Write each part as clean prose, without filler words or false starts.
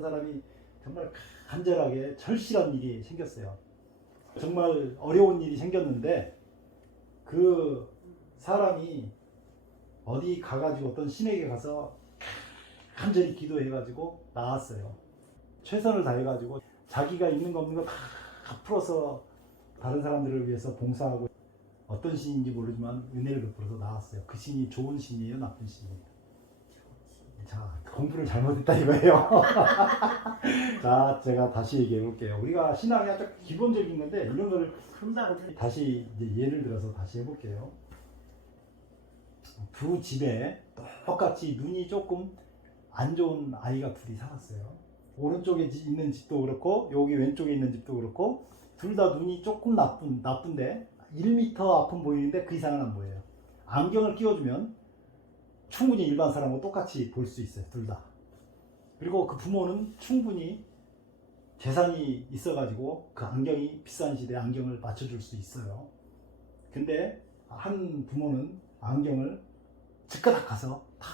어떤 사람이 정말 간절하게 절실한 일이 생겼어요. 정말 어려운 일이 생겼는데 그 사람이 어디 가가지고 어떤 신에게 가서 간절히 기도해가지고 나왔어요. 최선을 다해가지고 자기가 있는 거 없는 거 다 풀어서 다른 사람들을 위해서 봉사하고 어떤 신인지 모르지만 은혜를 베풀어서 나왔어요. 그 신이 좋은 신이에요, 나쁜 신이에요? 자, 공부를 잘못했다 이거예요. 자, 제가 다시 얘기해 볼게요. 우리가 신앙이 아주 기본적인 건데 이런 거를 다시 이제 예를 들어서 다시 해볼게요. 두 집에 똑같이 눈이 조금 안 좋은 아이가 둘이 살았어요. 오른쪽에 있는 집도 그렇고 여기 왼쪽에 있는 집도 그렇고 둘 다 눈이 조금 나쁜데 1m 앞은 보이는데 그 이상은 안 보여요. 안경을 끼워주면 충분히 일반 사람과 똑같이 볼 수 있어요. 둘 다. 그리고 그 부모는 충분히 재산이 있어가지고 그 안경이 비싼 시대에 안경을 맞춰줄 수 있어요. 근데 한 부모는 안경을 즉가닥 가서 탁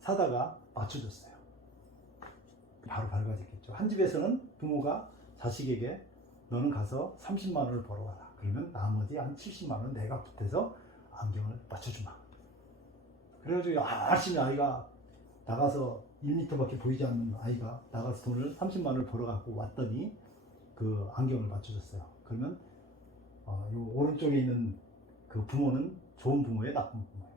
사다가 맞춰줬어요. 바로 밝아졌겠죠. 한 집에서는 부모가 자식에게 너는 가서 30만 원을 벌어와라. 그러면 나머지 한 70만 원 내가 보태서 안경을 맞춰주마. 그래가지고 열심히 아이가 나가서 1m밖에 보이지 않는 아이가 나가서 돈을 30만 원을 벌어갖고 왔더니 그 안경을 맞춰줬어요. 그러면 요 오른쪽에 있는 그 부모는 좋은 부모예요, 나쁜 부모예요?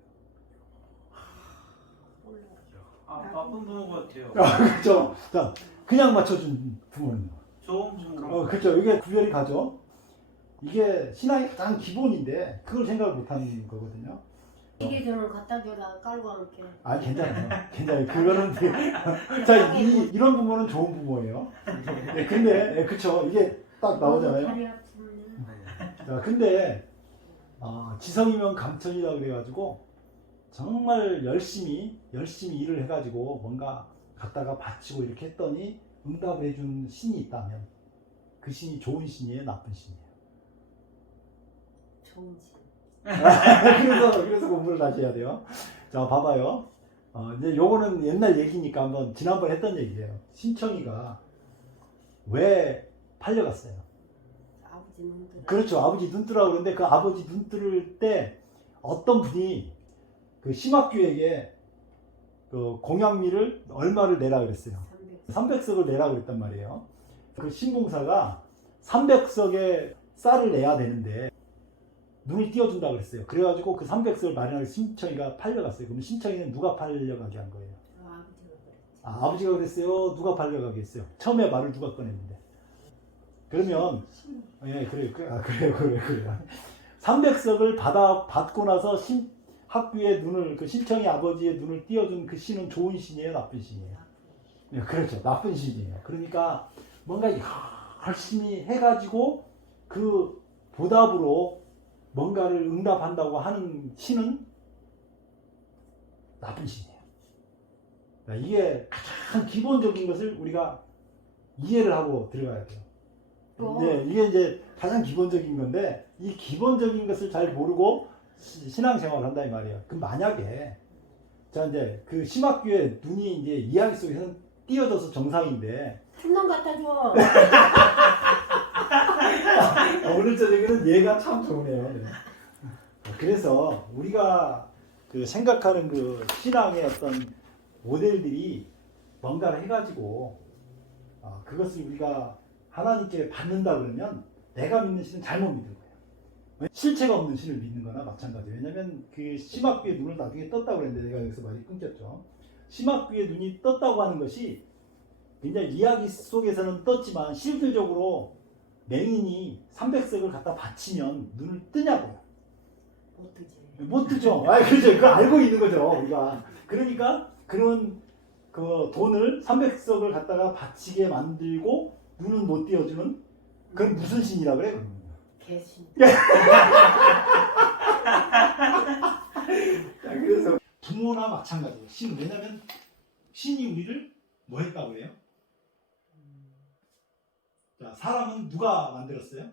나쁜 부모 같아요. 그렇죠. 자, 그냥 맞춰준 부모는 좋은 부모. 그렇죠. 이게 구별이 가죠. 이게 신앙의 가장 기본인데 그걸 생각을 못하는 거거든요. 이게 저는 갖다 줘라 깔고 함께. 아, 괜찮아요. 괜찮아요. 그거는 자, 이런 부모는 좋은 부모예요. 네, 근데 그렇죠. 이게 딱 나오잖아요. 다리 아프면. 자, 근데 지성이면 감천이다 그래가지고 정말 열심히 일을 해가지고 뭔가 갖다가 바치고 이렇게 했더니 응답을 해준 신이 있다면 그 신이 좋은 신이에요, 나쁜 신이에요? 좋은 집. 그래서 공부를 다시 해야 돼요. 자, 봐봐요. 이제 요거는 옛날 얘기니까 한번 지난번에 했던 얘기예요. 신청이가 왜 팔려갔어요? 아버지 눈들. 그렇죠. 아버지 눈 뜨라고 그러는데 그 아버지 눈 뜰 때 어떤 분이 그 심학규에게 그 공양미를 얼마를 내라 그랬어요. 300석을 내라 그랬단 말이에요. 그 신봉사가 300석의 쌀을 내야 되는데 눈을 띄워준다 그랬어요. 그래가지고 그 300석을 마련할 신청이가 팔려갔어요. 그럼 신청이는 누가 팔려가게 한 거예요? 아버지가 그랬지. 아버지가 그랬어요? 누가 팔려가게 했어요? 처음에 말을 누가 꺼냈는데? 그러면 예, 그래요. 300석을 받고 나서 학교의 눈을 그 신청이 아버지의 눈을 띄워준 그 신은 좋은 신이에요, 나쁜 신이에요? 네, 그렇죠, 나쁜 신이에요. 그러니까 뭔가 열심히 해가지고 그 보답으로 뭔가를 응답한다고 하는 신은 나쁜 신이에요. 이게 가장 기본적인 것을 우리가 이해를 하고 들어가야 돼요. 네, 이게 이제 가장 기본적인 건데 이 기본적인 것을 잘 모르고 신앙생활을 한다 이 말이에요. 그럼 만약에 자 이제 그 심학규의 눈이 이제 이야기 속에서는 띄어져서 정상인데 춘남 갖다 줘. 오늘 저녁에는 얘가 참 좋네요. 네. 그래서 우리가 그 생각하는 그 신앙의 어떤 모델들이 뭔가를 해가지고 그것을 우리가 하나님께 받는다 그러면 내가 믿는 신은 잘못 믿는 거예요. 실체가 없는 신을 믿는 거나 마찬가지예요. 왜냐면 그 심학규의 눈을 나중에 떴다고 그랬는데 내가 여기서 말이 끊겼죠. 심학규의 눈이 떴다고 하는 것이 굉장히 이야기 속에서는 떴지만 실질적으로 맹인이 300석을 갖다 바치면 눈을 뜨냐고요. 못 뜨지. 못 뜨죠. 그렇죠. 그걸 알고 있는 거죠, 우리가. 그러니까 그런 그 돈을 300석을 갖다가 바치게 만들고 눈은 못 띄워주는 그건 무슨 신이라 그래? 개신. 그래서 부모나 마찬가지예요. 신 왜냐면 신이 우리를 뭐 했다고 해요? 자, 사람은 누가 만들었어요?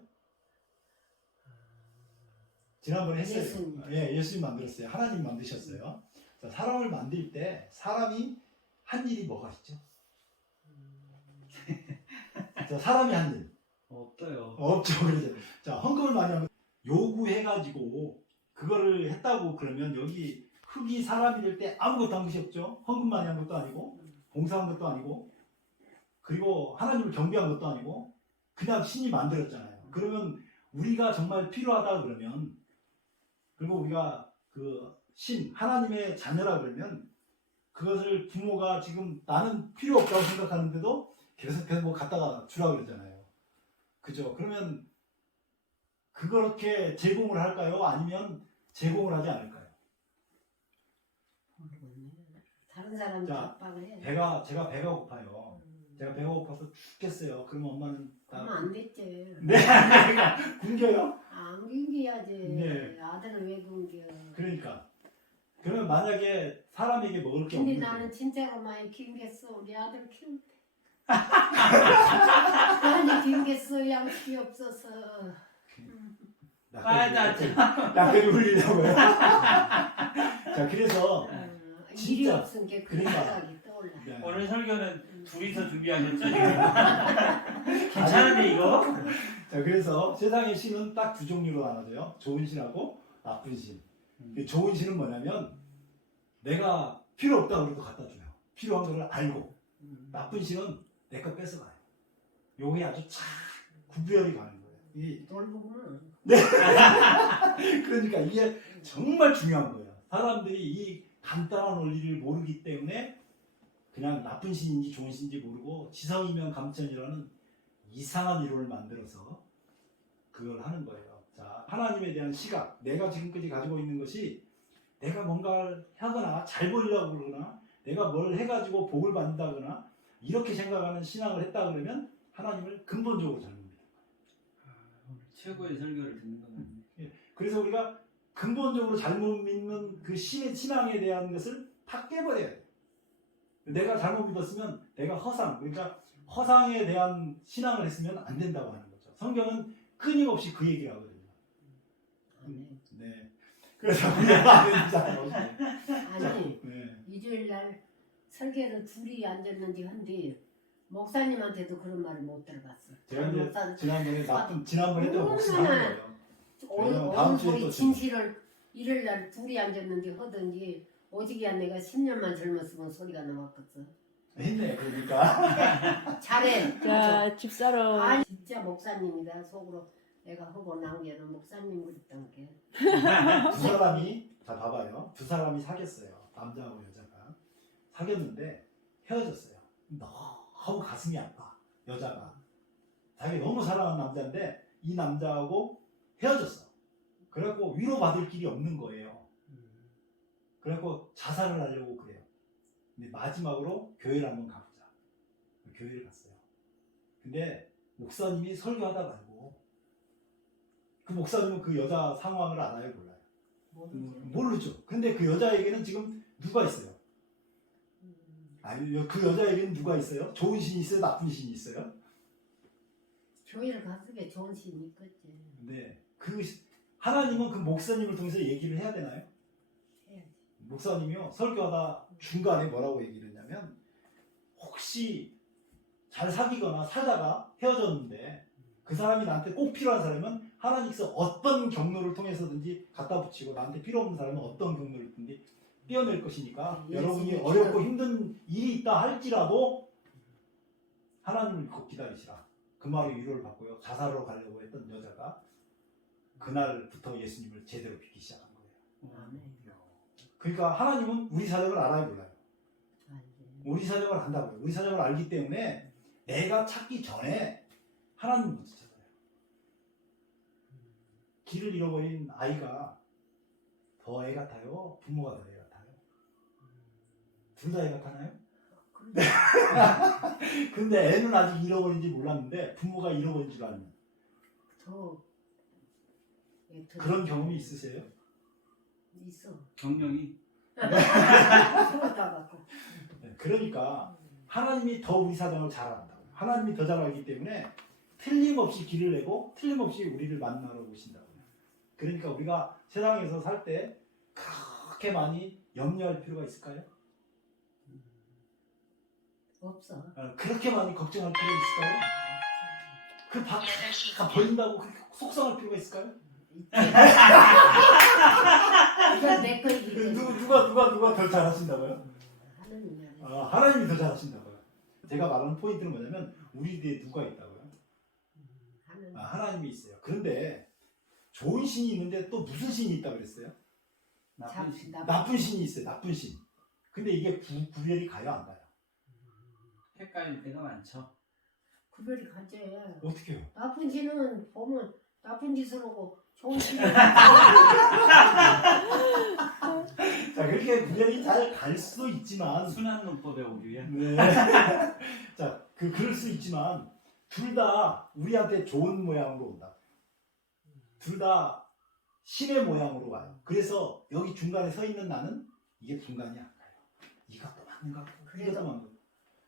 지난번에 했어요. 예수님. 예, 예수님 만들었어요. 하나님 만드셨어요. 자, 사람을 만들 때 사람이 한 일이 뭐가 있죠? 자, 사람이 한 일. 없어요. 없죠. 그러죠. 자, 헌금을 많이 하면 요구해가지고 그거를 했다고 그러면 여기 흙이 사람이 될 때 아무것도 한 것이 없죠. 헌금 많이 한 것도 아니고 봉사한 것도 아니고 그리고 하나님을 경배한 것도 아니고 그냥 신이 만들었잖아요. 그러면 우리가 정말 필요하다 그러면 그리고 우리가 그 신, 하나님의 자녀라 그러면 그것을 부모가 지금 나는 필요 없다고 생각하는데도 계속해서 뭐 갖다가 주라 그러잖아요. 그죠? 그러면 그렇게 제공을 할까요? 아니면 제공을 하지 않을까요? 모르겠네. 다른 사람이 자, 압박을 해. 제가 배가 고파요. 제가 배가 고파서 죽겠어요. 그러면 엄마는 그러면 다 안 됐지. 네, 굶겨요. 안 굶겨야지. 네. 아들은 왜 굶겨. 그러니까 그러면 만약에 사람에게 먹을 게 근데 없는데 나는 진짜로 많이 굶겼어. 우리 아들 키울 때. 많이 굶겼어. 양식이 없어서. 약간이 울리려고요. 자, 그래서 일이 진짜. 없은 게 그 그러니까. 생각이 떠올라. 네. 오늘 설교는 둘이서 준비하셨죠? 지금? 괜찮은데 이거? 자, 그래서 세상의 신은 딱 두 종류로 나눠져요. 좋은 신하고 나쁜 신. 좋은 신은 뭐냐면 내가 필요 없다고 해도 갖다 줘요. 필요한 거를 알고. 나쁜 신은 내 거 뺏어가요. 요게 아주 참 구별이 가는 거예요. 놀보구나. 그러니까 이게 정말 중요한 거예요. 사람들이 이 간단한 원리를 모르기 때문에 그냥 나쁜 신인지 좋은 신인지 모르고 지성이면 감천이라는 이상한 이론을 만들어서 그걸 하는 거예요. 자, 하나님에 대한 시각, 내가 지금까지 가지고 있는 것이 내가 뭔가를 하거나 잘 보이려고 그러거나 내가 뭘 해가지고 복을 받는다거나 이렇게 생각하는 신앙을 했다 그러면 하나님을 근본적으로 잘못 믿는 거예요. 오늘 최고의 설교를 듣는 거는 그래서 우리가 근본적으로 잘못 믿는 그 신의 신앙에 대한 것을 다 깨버려야 돼요. 내가 잘못 믿었으면 내가 허상, 그러니까 허상에 대한 신앙을 했으면 안 된다고 하는 거죠. 성경은 끊임없이 그 얘기를 하거든요. 네. 그래서 우리가 안 되잖아요. 아니 네. 일요일 날 설교를 둘이 앉았는지 한뒤 목사님한테도 그런 말을 못 들어봤어. 제가 이제 목사 지난번에 지난번에도 목숨 하는 거예요. 왜냐면 다음 어느 주에 또 소리 진실을 일요일 날 둘이 앉았는지 하든지 오직이야 내가 10년만 젊었으면 소리가 나왔겠어. 했네, 그러니까. 잘해. 자, 집사람. 아 진짜 목사님이다. 속으로 내가 하고 나온 게는 목사님 그랬던 게. 두 사람이, 자, 봐봐요. 두 사람이 사귀었어요. 남자하고 여자가. 사귀었는데 헤어졌어요. 너무 가슴이 아파, 여자가. 자기 너무 사랑하는 남자인데 이 남자하고 헤어졌어. 그래갖고 위로받을 길이 없는 거예요. 그래갖고 자살을 하려고 그래요. 근데 마지막으로 교회를 한번 가보자. 교회를 갔어요. 근데 목사님이 설교하다 말고 그 목사님은 그 여자 상황을 알아요, 몰라요? 모르죠. 근데 그 여자에게는 지금 누가 있어요? 아니, 그 여자에게는 누가 있어요? 좋은 신이 있어요? 나쁜 신이 있어요? 교회를 갔으게 좋은 신이 있겠지. 근데 그 하나님은 그 목사님을 통해서 얘기를 해야 되나요? 해야지. 목사님이요 설교하다 중간에 뭐라고 얘기를 했냐면 혹시 잘 사귀거나 살다가 헤어졌는데 그 사람이 나한테 꼭 필요한 사람은 하나님께서 어떤 경로를 통해서든지 갖다 붙이고 나한테 필요 없는 사람은 어떤 경로를 통든지 띄어낼 것이니까 여러분이 어렵고 힘든 일이 있다 할지라도 하나님을 믿고 기다리시라. 그 말에 위로를 받고요. 자살하러 가려고 했던 여자가 그날부터 예수님을 제대로 믿기 시작한 거예요. 아멘. 그러니까 하나님은 우리 사정을 알아요, 몰라요? 알지. 우리 사정을 안다고요. 우리 사정을 알기 때문에 내가 찾기 전에 하나님 먼저 찾아요. 길을 잃어버린 아이가 더 애 같아요? 부모가 더 애 같아요? 둘 다 애 같아요? 근데 애는 아직 잃어버린지 몰랐는데 부모가 잃어버린 줄 알면 더 그런 경험이 있으세요? 있어. 경력이 서울가갖고. 네, 그러니까 하나님이 더 우리 사정을 잘 안다고요. 하나님이 더 잘 알기 때문에 틀림없이 길을 내고 틀림없이 우리를 만나러 오신다고요. 그러니까 우리가 세상에서 살 때 그렇게 많이 염려할 필요가 있을까요? 없어. 그렇게 많이 걱정할 필요가 있을까요? 그 다 버린다고 그렇게 속상할 필요가 있을까요? 이건 내 거이기 때문에. 누가 더 잘하신다고요? 하느님이 하는 아, 하나님이 더 잘하신다고요. 제가 말하는 포인트는 뭐냐면 우리 뒤에 누가 있다고요? 하느님. 아, 하나님이 있어요. 그런데 좋은 신이 있는데 또 무슨 신이 있다고 그랬어요? 나쁜 신. 나쁜 신이 있어요. 나쁜 신. 근데 이게 구별이 가요, 안 가요? 헷갈릴 때가 많죠. 구별이 가지. 어떻게 해요? 나쁜 짓은 보면 나쁜 짓을 하고 좋은 짓을 자, 그렇게 구별이 잘 갈 수도 있지만 순한 논법의 오류야. 네. 자, 그럴 수 있지만 둘 다 우리한테 좋은 모양으로 온다. 둘 다 신의 모양으로 와요. 그래서 여기 중간에 서 있는 나는 이게 분간이 안 가요. 이것도 맞는 것 같고 그래도- 이것도 맞는 것 같고.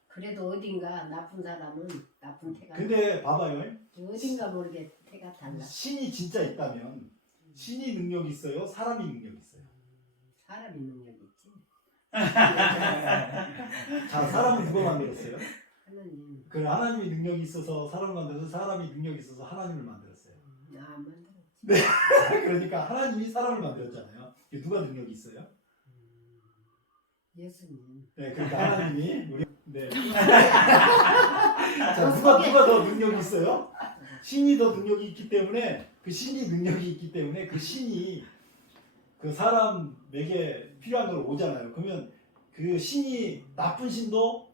그래도 어딘가 나쁜 사람은 나쁜 태가 근데 봐봐요. 어딘가 모르게 태가 달라. 신이 진짜 있다면 신이 능력이 있어요? 사람이 능력이 있어요? 사람이 능력이 있지. 자, 사람은 누가 만들었어요? 하나님. 그 하나님이 능력이 있어서 사람을 만들어서 사람이 능력이 있어서 하나님을 만들었어요. 안 만들었지. 그러니까 하나님이 사람을 만들었잖아요. 이게 누가 능력이 있어요? 예수님. 네, 그러니까 하나님이 우리 네. 자, 누가 더 능력이 있어요? 신이 더 능력이 있기 때문에 그 신이 능력이 있기 때문에 그 신이 그 사람에게 필요한 걸 오잖아요. 그러면 그 신이 나쁜 신도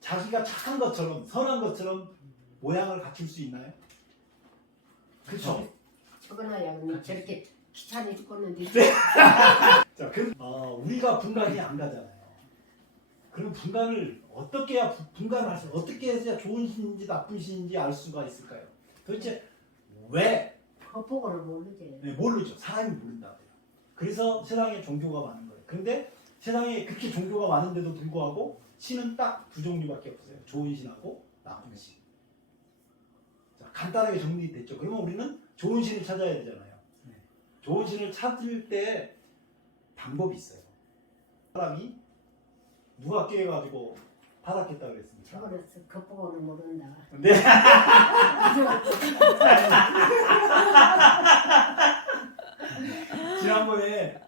자기가 착한 것처럼 선한 것처럼 모양을 갖출 수 있나요? 그렇죠. 저거나야 근데 저렇게 귀찮이 죽겠는데. 자, 우리가 분간이 안 가잖아요. 그럼 분간을 어떻게 해야 분간을 할 수, 어떻게 해야 좋은 신인지 나쁜 신인지 알 수가 있을까요? 도대체 왜? 겉보고는 모르지. 네, 모르죠. 사람이 모른다고요. 그래서 세상에 종교가 많은 거예요. 그런데 세상에 그렇게 종교가 많은데도 불구하고 신은 딱 두 종류밖에 없어요. 좋은 신하고 나쁜 신. 자, 간단하게 정리됐죠. 그러면 우리는 좋은 신을 찾아야 되잖아요. 네. 좋은 신을 찾을 때 방법이 있어요. 사람이 누가 깨가지고 타락했다 그랬습니까? 저거는 겉보고는 모른다. 네. 지난번에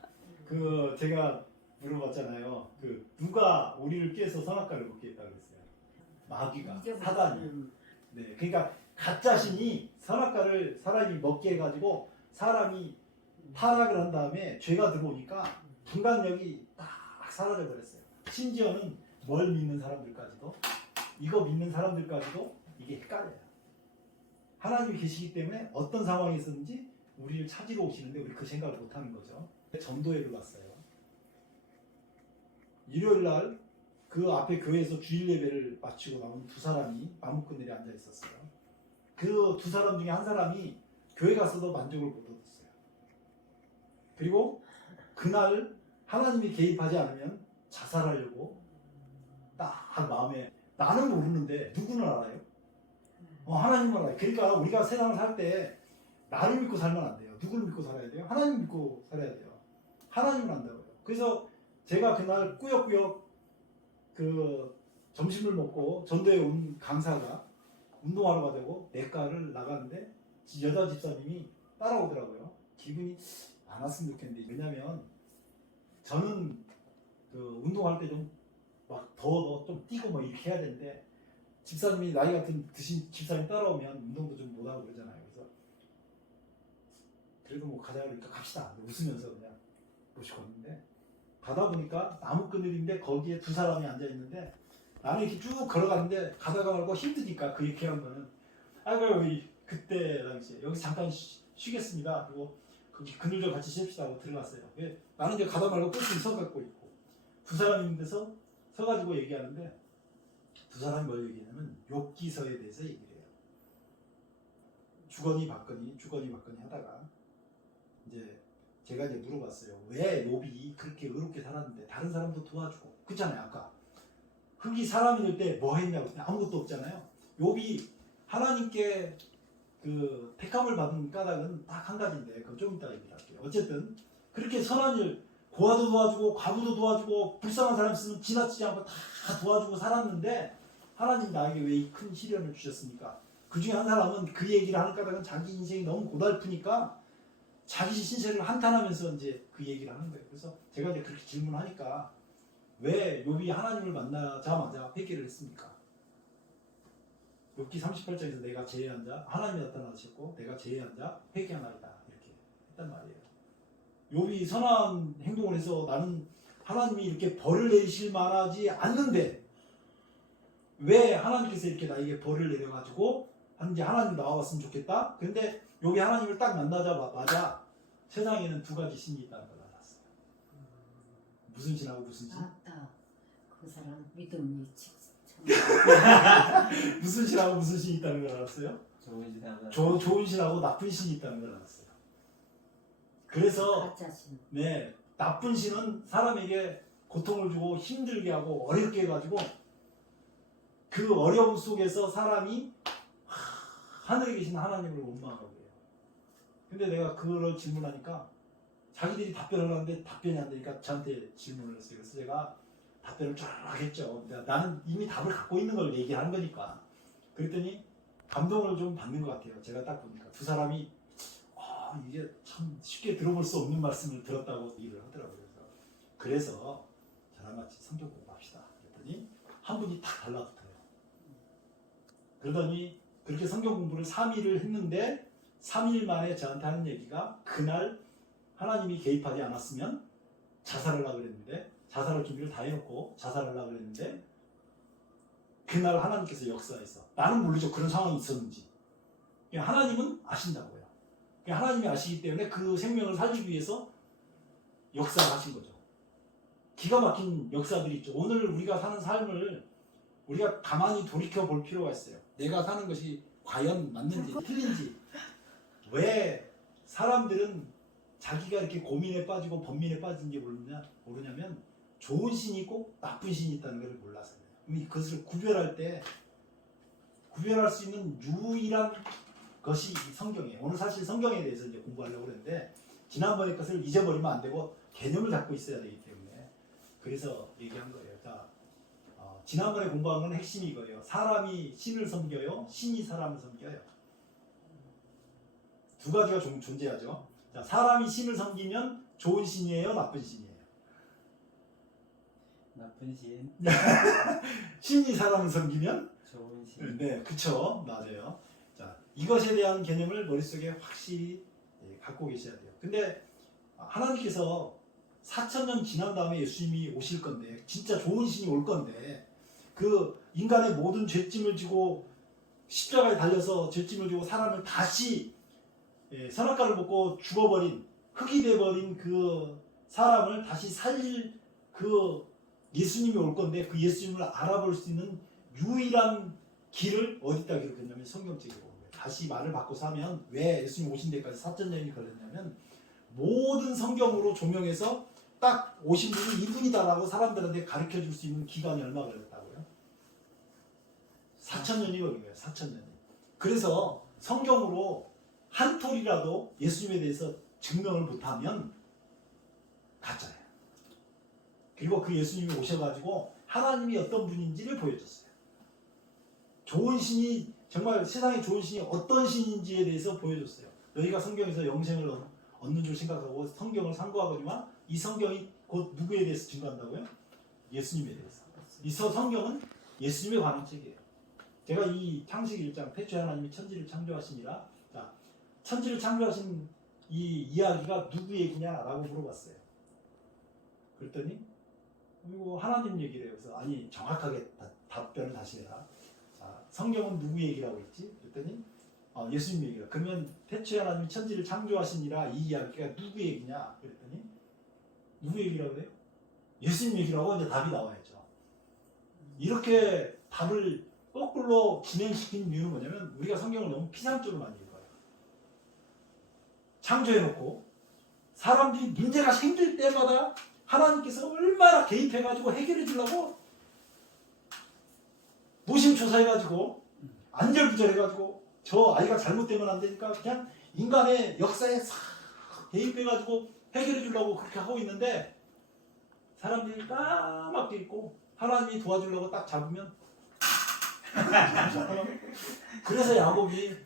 그 제가 물어봤잖아요. 그 누가 우리를 깨서 선악과를 먹게 했다 그랬어요. 마귀가, 사단이. 네, 그러니까 가짜 신이 선악과를 사람이 먹게 해가지고 사람이 타락을 한 다음에 죄가 들어오니까 분간력이 딱 사라져 버렸어요. 심지어는 뭘 믿는 사람들까지도 이거 믿는 사람들까지도 이게 헷갈려요. 하나님이 계시기 때문에 어떤 상황에 있었는지 우리를 찾으러 오시는데 우리 그 생각을 못하는 거죠. 전도회를 갔어요. 일요일 날 그 앞에 교회에서 주일 예배를 마치고 나온 두 사람이 마무꾼들이 앉아 있었어요. 그 두 사람 중에 한 사람이 교회 가서도 만족을 못 얻었어요. 그리고 그날 하나님이 개입하지 않으면 자살하려고 딱 마음에, 나는 모르는데 누구는 알아요? 하나님은 알아요. 그러니까 우리가 세상을 살 때 나를 믿고 살면 안 돼요. 누구를 믿고 살아야 돼요? 하나님 믿고 살아야 돼요. 하나님을 안다고요. 그래서 제가 그날 꾸역꾸역 그 점심을 먹고 전도에 온 강사가 운동하러 가자고 내과를 나가는데 여자 집사님이 따라오더라고요. 기분이 안 왔으면 좋겠는데, 왜냐면 저는 그 운동할 때 좀 막 더 좀 뛰고 뭐 이렇게 해야 되는데 집사님이 나이 같은 드신 집사님 따라오면 운동도 좀 못하고 그러잖아요. 그래서 그래도 뭐 가자 그러니까 갑시다. 웃으면서 그냥 모시고 왔는데 가다 보니까 나무그늘인데 거기에 두 사람이 앉아 있는데 나는 이렇게 쭉 걸어가는데 가다가 말고 힘드니까 그 얘기한 거는 아이고 그때 당시에 여기 잠깐 쉬겠습니다. 그리고 거기 그늘도 같이 쉽시다 하고 들어갔어요. 왜? 나는 이제 가다 말고 꿀꿀 서갖고 있고 두 사람이 있는 데서 서가지고 얘기하는데 두 사람이 뭘 얘기하냐면 욥기서에 대해서 얘기를 해요. 주거니 받거니 하다가 이제 제가 이제 물어봤어요. 왜 욥이 그렇게 의롭게 살았는데 다른 사람도 도와주고 그렇잖아요. 아까 흙이 사람이 될 때 뭐 했냐고 했더니 아무것도 없잖아요. 욥이 하나님께 그 택함을 받은 까닭은 딱 한 가지인데 그건 좀 이따 얘기할게요. 어쨌든 그렇게 선한 일, 고아도 도와주고 과부도 도와주고 불쌍한 사람 있으면 지나치지 않고 다 도와주고 살았는데 하나님 나에게 왜 이 큰 시련을 주셨습니까? 그 중에 한 사람은 그 얘기를 하는 까닭은 자기 인생이 너무 고달프니까 자기 신세를 한탄하면서 이제 그 얘기를 하는 거예요. 그래서 제가 이제 그렇게 질문하니까 왜 욥이 하나님을 만나자마자 회개를 했습니까? 욥기 38장에서 내가 제외한 자 하나님이 나타나셨고 내가 제외한 자 회개하나이다 이렇게 했단 말이에요. 욥이 선한 행동을 해서 나는 하나님이 이렇게 벌을 내리실 만하지 않는데 왜 하나님께서 이렇게 나에게 벌을 내려가지고 이제 하나님 나와봤으면 좋겠다. 그런데 욥이 하나님을 딱 만나자마자 세상에는 두 가지 신이 있다는 걸 알았어요. 무슨 신하고 무슨 신? 맞다. 그 사람 믿음이 참. 무슨 신하고 무슨 신이 있다는 걸 알았어요? 좋은 지나가. 좋은 신하고 나쁜 신이 있다는 걸 알았어요. 그래서 가짜신. 네, 나쁜 신은 사람에게 고통을 주고 힘들게 하고 어렵게 해가지고 그 어려움 속에서 사람이 하늘에 계신 하나님을 원망하고 해요. 근데 내가 그걸 질문하니까 자기들이 답변을 하는데 답변이 안 되니까 저한테 질문을 했어요. 그래서 제가 답변을 쫙 했죠. 나는 이미 답을 갖고 있는 걸 얘기하는 거니까. 그랬더니 감동을 좀 받는 것 같아요. 제가 딱 보니까 두 사람이 이게 참 쉽게 들어볼 수 없는 말씀을 들었다고 얘기를 하더라고요. 그래서 저랑 같이 성경 공부합시다. 그랬더니 한 분이 딱 달라붙어요. 그러더니 그렇게 성경 공부를 3일을 했는데 3일 만에 저한테 하는 얘기가 그날 하나님이 개입하지 않았으면 자살하려고 그랬는데 자살할 준비를 다 해놓고 자살하려고 그랬는데 그날 하나님께서 역사했어. 나는 모르죠. 그런 상황이 있었는지. 하나님은 아신다고요. 하나님이 아시기 때문에 그 생명을 살리기 위해서 역사를 하신 거죠. 기가 막힌 역사들이 있죠. 오늘 우리가 사는 삶을 우리가 가만히 돌이켜 볼 필요가 있어요. 내가 사는 것이 과연 맞는지 틀린지. 왜 사람들은 자기가 이렇게 고민에 빠지고 번민에 빠진지 모르냐면 좋은 신이 있고 나쁜 신이 있다는 걸 몰라서요. 그것을 구별할 때 구별할 수 있는 유일한 것이 성경이에요. 오늘 사실 성경에 대해서 이제 공부하려고 그랬는데 지난번의 것을 잊어버리면 안 되고 개념을 잡고 있어야 되기 때문에 그래서 얘기한 거예요. 자, 지난번에 공부한 건 핵심이 이거예요. 사람이 신을 섬겨요. 신이 사람을 섬겨요. 두 가지가 존재하죠. 자, 사람이 신을 섬기면 좋은 신이에요? 나쁜 신이에요? 나쁜 신. 신이 사람을 섬기면? 좋은 신. 네, 그쵸. 맞아요. 자, 이것에 대한 개념을 머릿속에 확실히 갖고 계셔야 돼요. 근데 하나님께서 4,000년 지난 다음에 예수님이 오실 건데 진짜 좋은 신이 올 건데 그 인간의 모든 죄짐을 지고 십자가에 달려서 죄짐을 지고 사람을 다시 선악과를 먹고 죽어버린 흙이 돼버린 그 사람을 다시 살릴 그 예수님이 올 건데 그 예수님을 알아볼 수 있는 유일한 길을 어디다 기록했냐면 성경책에 본 거예요. 다시 말을 바꿔서 하면 왜 예수님 오신 데까지 4,000년이 걸렸냐면 모든 성경으로 조명해서 딱 오신 분이 이분이다라고 사람들한테 가르쳐 줄 수 있는 기간이 얼마 걸렸다고요? 4,000년이 걸린 거예요. 4,000년이. 그래서 성경으로 한 톨이라도 예수님에 대해서 증명을 못하면 가짜예요. 그리고 그 예수님이 오셔가지고 하나님이 어떤 분인지를 보여줬어요. 좋은 신이 정말 세상에 좋은 신이 어떤 신인지에 대해서 보여줬어요. 너희가 성경에서 영생을 얻는 줄 생각하고 성경을 상고하거니와 이 성경이 곧 누구에 대해서 증거한다고요? 예수님에 대해서. 이 성경은 예수님에 관한 책이에요. 제가 이 창세기 1장 태초에 하나님이 천지를 창조하시니라. 자, 천지를 창조하신 이 이야기가 누구 얘기냐라고 물어봤어요. 그랬더니 이거 하나님 얘기래요. 그래서 아니 정확하게 답변을 다시 해라. 자, 성경은 누구 얘기라고 했지? 그랬더니 예수님 얘기라. 그러면 태초에 하나님이 천지를 창조하시니라 이 이야기가 누구 얘기냐? 그랬더니 누구 얘기라고 그래요? 예수님 얘기라고 이제 답이 나와야죠. 이렇게 답을 거꾸로 진행시킨 이유는 뭐냐면 우리가 성경을 너무 피상적으로 만든 거예요. 창조해놓고 사람들이 문제가 생길 때마다 하나님께서 얼마나 개입해가지고 해결해 주려고 노심초사해가지고 안절부절해가지고 저 아이가 잘못되면 안 되니까 그냥 인간의 역사에 싹 개입해가지고 해결해 주려고 그렇게 하고 있는데 사람들이 까맣게 있고 하나님이 도와주려고 딱 잡으면 그 그래서 야곱이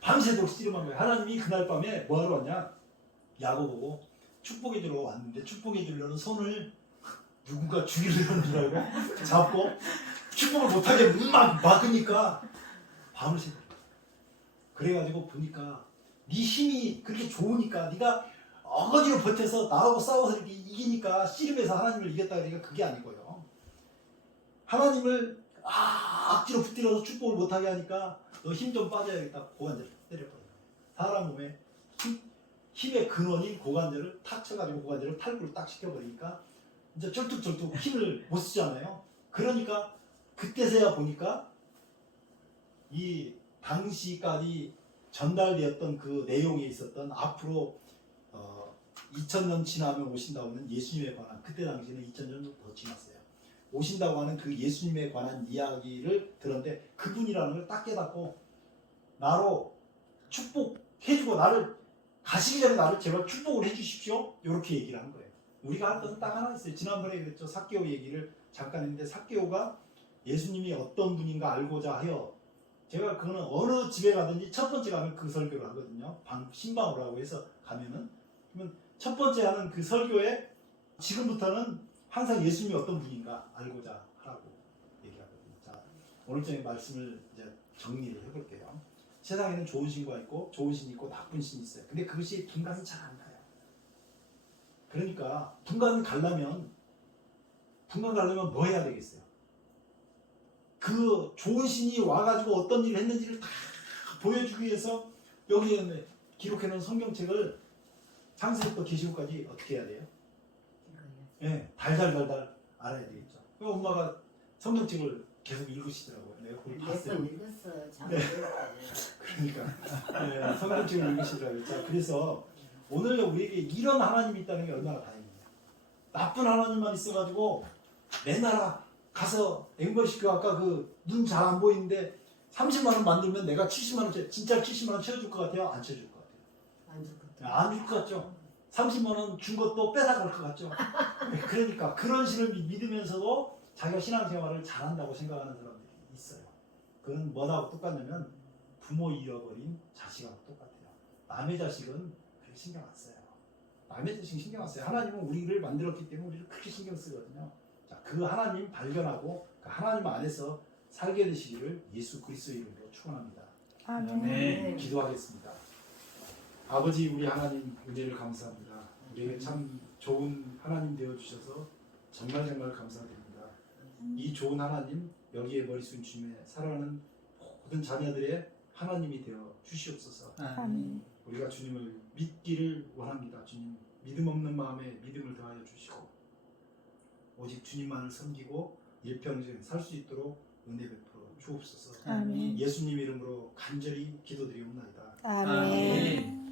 밤새도록 씨름한 거예요. 하나님이 그날 밤에 뭐하러 왔냐? 야곱보고 축복해 주러 왔는데 축복해 주려는 손을 누군가 죽이려는 줄 알고 잡고 축복을 못하게 막 막으니까 밤을 새고 그래가지고 보니까 네 힘이 그렇게 좋으니까 네가 어거지로 버텨서 나하고 싸워서 이렇게 이기니까 씨름해서 하나님을 이겼다 그러니까 그게 아니고요. 하나님을 악지로 붙들어서 축복을 못하게 하니까 너 힘 좀 빠져야겠다. 고관절을 때려버려요. 사람 몸에 힘의 근원인 고관절을 탁 쳐가지고 고관절을 탈구를 딱 시켜버리니까 이제 쩔뚝쩔뚝 힘을 못 쓰잖아요. 그러니까 그때서야 보니까 이 당시까지 전달되었던 그 내용에 있었던 앞으로 2000년 지나면 오신다고 하는 예수님에 관한 그때 당시에는 2000년 더 지났어요. 오신다고 하는 그 예수님에 관한 이야기를 들었는데 그분이라는 걸 딱 깨닫고 나로 축복해주고 나를 가시기 전에 나를 제발 축복을 해주십시오. 이렇게 얘기를 한 거예요. 우리가 할 것은 딱 하나 있어요. 지난번에 그랬죠. 삭개오 얘기를 잠깐 했는데 삭개오가 예수님이 어떤 분인가 알고자 하여 제가 그거는 어느 집에 가든지 첫 번째 가면 그 설교를 하거든요. 신방으로 해서 가면은 그러면 첫 번째 하는 그 설교에 지금부터는 항상 예수님이 어떤 분인가 알고자 하라고 얘기하거든요. 자, 오늘 저녁 말씀을 이제 정리를 해볼게요. 세상에는 좋은 신과 있고 좋은 신이 있고 나쁜 신이 있어요. 근데 그것이 분간이 잘 안 가요. 그러니까 분간 가려면 뭐 해야 되겠어요? 그 좋은 신이 와가지고 어떤 일을 했는지를 다 보여주기 위해서 여기에 기록해놓은 성경책을 창세기부터 계시록까지 어떻게 해야 돼요? 예, 달달달달 알아야 되겠죠. 그 엄마가 성경책을 계속 읽으시더라고요. 내가 그걸 봤어요. 몇번 읽었어. 잘 네. 읽었어. 그러니까 성경책을 읽으시더라고요. 자, 그래서 오늘 우리에게 이런 하나님이 있다는 게 얼마나 다행이에요. 나쁜 하나님만 있어가지고 내 나라 가서 앵벌시켜 아까 그 눈 잘 안 보이는데 30만 원 만들면 내가 70만 원 진짜 70만 원 채워줄 것 같아요? 안 채워줄 것 같아요? 안 줄 것 같죠? 30만 원 준 것도 뺏어갈 것 같죠? 그러니까 그런 신을 믿으면서도 자기가 신앙생활을 잘한다고 생각하는 사람들이 있어요. 그건 뭐하고 똑같냐면 부모 잃어버린 자식하고 똑같아요. 남의 자식은 그렇게 신경 안 써요. 남의 자식 신경 안 써요. 하나님은 우리를 만들었기 때문에 우리를 그렇게 신경 쓰거든요. 자, 그 하나님 발견하고 그 하나님 안에서 살게 되시기를 예수 그리스도의 이름으로 축원합니다. 아멘. 기도하겠습니다. 아버지 우리 하나님 은혜를 감사합니다. 우리에게 참 좋은 하나님 되어주셔서 정말 감사드립니다. 이 좋은 하나님 여기에 머리순 주님의 사랑하는 모든 자녀들의 하나님이 되어 주시옵소서. 아멘. 우리가 주님을 믿기를 원합니다. 주님 믿음 없는 마음에 믿음을 더하여 주시고 오직 주님만을 섬기고 일평생 살 수 있도록 은혜 베풀어 주옵소서. 아멘. 예수님 이름으로 간절히 기도드리옵나이다. 아멘.